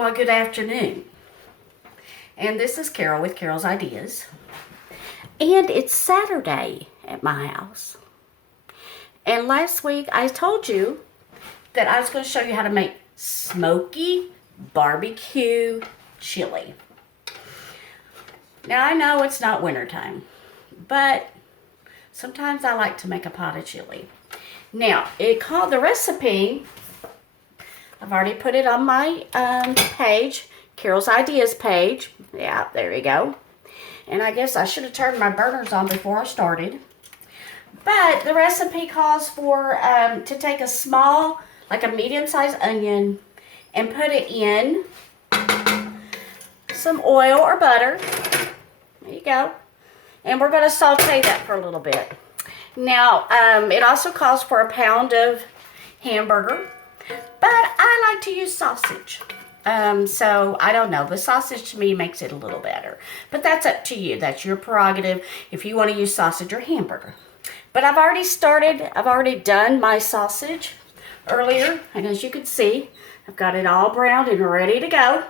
Well, good afternoon. And this is Carol with Carol's Ideas. And it's Saturday at my house. And last week I told you that I was going to show you how to make Smokey barbecue chili. Now I know it's not wintertime, but sometimes I like to make a pot of chili. Now, the recipe, I've already put it on my page, Carol's Ideas page. Yeah, there you go. And I guess I should have turned my burners on before I started. But the recipe calls for to take a small, like a medium-sized onion, and put it in some oil or butter. There you go. And we're going to saute that for a little bit. Now, it also calls for a pound of hamburger, but I like to use sausage. So, I don't know. The sausage to me makes it a little better. But that's up to you. That's your prerogative if you want to use sausage or hamburger. But I've already done my sausage earlier. And as you can see, I've got it all browned and ready to go.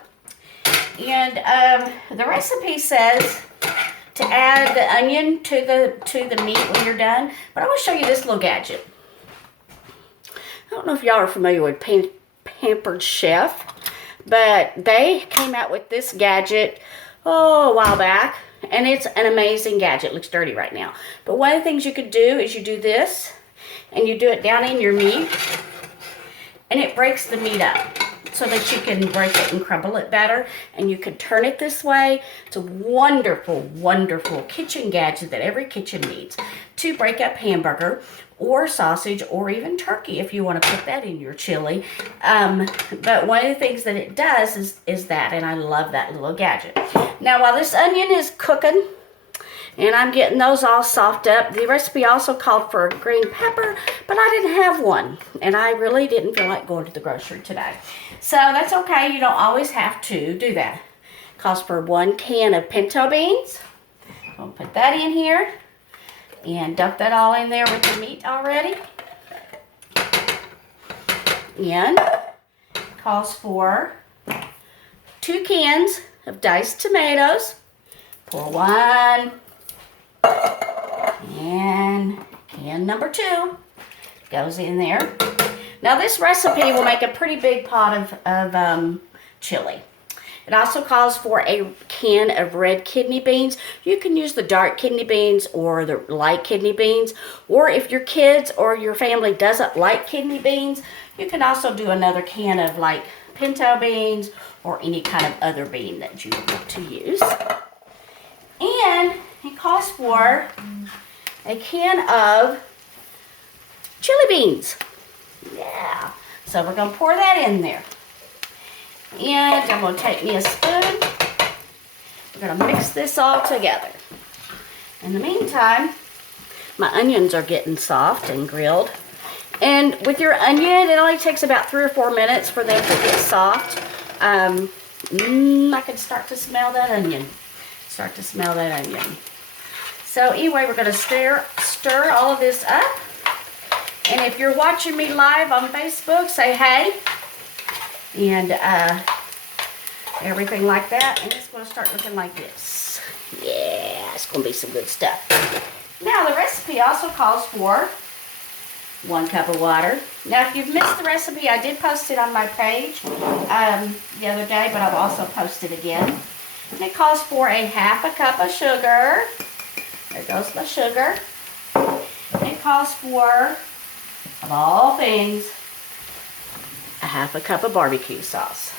And the recipe says to add the onion to the meat when you're done. But I want to show you this little gadget. I don't know if y'all are familiar with Pampered Chef, but they came out with this gadget a while back, and it's an amazing gadget. It looks dirty right now. But one of the things you could do is you do this, and you do it down in your meat, and it breaks the meat up so that you can break it and crumble it better, and you can turn it this way. It's a wonderful, wonderful kitchen gadget that every kitchen needs to break up hamburger or sausage or even turkey if you want to put that in your chili. But one of the things that it does is that, and I love that little gadget. Now, while this onion is cooking, and I'm getting those all soft up, the recipe also called for a green pepper, but I didn't have one, and I really didn't feel like going to the grocery today. So that's okay. You don't always have to do that. It calls for 1 can of pinto beans. I'll put that in here and dump that all in there with the meat already. And calls for 2 cans of diced tomatoes. Pour 1. And can number 2 goes in there. Now this recipe will make a pretty big pot of chili. It also calls for a can of red kidney beans. You can use the dark kidney beans or the light kidney beans. Or if your kids or your family doesn't like kidney beans, you can also do another can of like pinto beans or any kind of other bean that you want to use. And it calls for a can of chili beans. Yeah. So we're going to pour that in there. And I'm going to take me a spoon. We're going to mix this all together. In the meantime, my onions are getting soft and grilled. And with your onion, it only takes about 3 or 4 minutes for them to get soft. I can start to smell that onion. Start to smell that onion. So anyway, we're going to stir all of this up. And if you're watching me live on Facebook, say hey. And everything like that. And it's going to start looking like this. Yeah, it's going to be some good stuff. Now, the recipe also calls for 1 cup of water. Now, if you've missed the recipe, I did post it on my page the other day, but I've also posted again. And it calls for a 1/2 cup of sugar. There goes my sugar. And it calls for, of all things, a 1/2 cup of barbecue sauce.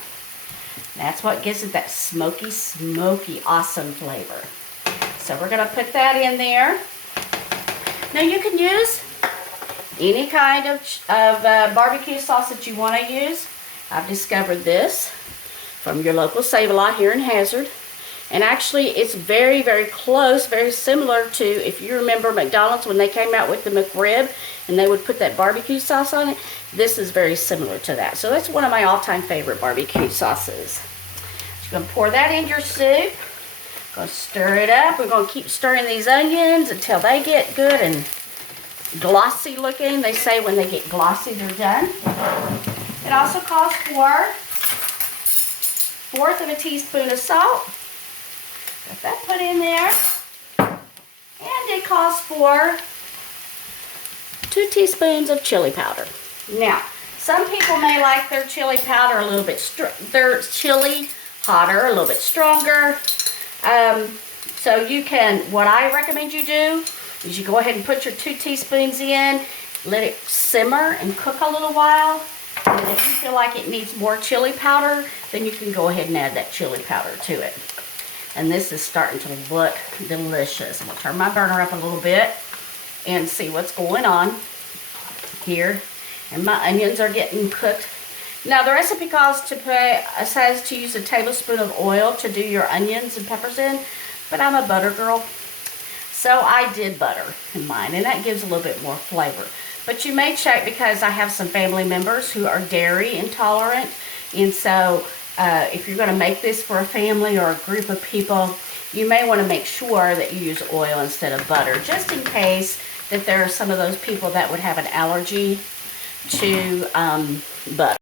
That's what gives it that smoky, awesome flavor. So we're going to put that in there. Now you can use any kind of barbecue sauce that you want to use. I've discovered this from your local Save-A-Lot here in Hazard. And actually, it's very, very close, very similar to, if you remember McDonald's when they came out with the McRib and they would put that barbecue sauce on it. This is very similar to that. So that's one of my all-time favorite barbecue sauces. You're going to pour that in your soup. Going to stir it up. We're going to keep stirring these onions until they get good and glossy looking. They say when they get glossy, they're done. It also calls for 1/4 of a teaspoon of salt. Got that put in there. And it calls for 2 teaspoons of chili powder. Now, some people may like their chili powder a little bit, their chili hotter, a little bit stronger. So you can, what I recommend you do is you go ahead and put your 2 teaspoons in, let it simmer and cook a little while. And if you feel like it needs more chili powder, then you can go ahead and add that chili powder to it. And this is starting to look delicious. I'm gonna turn my burner up a little bit and see what's going on here. And my onions are getting cooked. Now the recipe says to use a tablespoon of oil to do your onions and peppers in, but I'm a butter girl, so I did butter in mine, and that gives a little bit more flavor. But you may check, because I have some family members who are dairy intolerant, and so if you're going to make this for a family or a group of people, you may want to make sure that you use oil instead of butter, just in case that there are some of those people that would have an allergy to butter.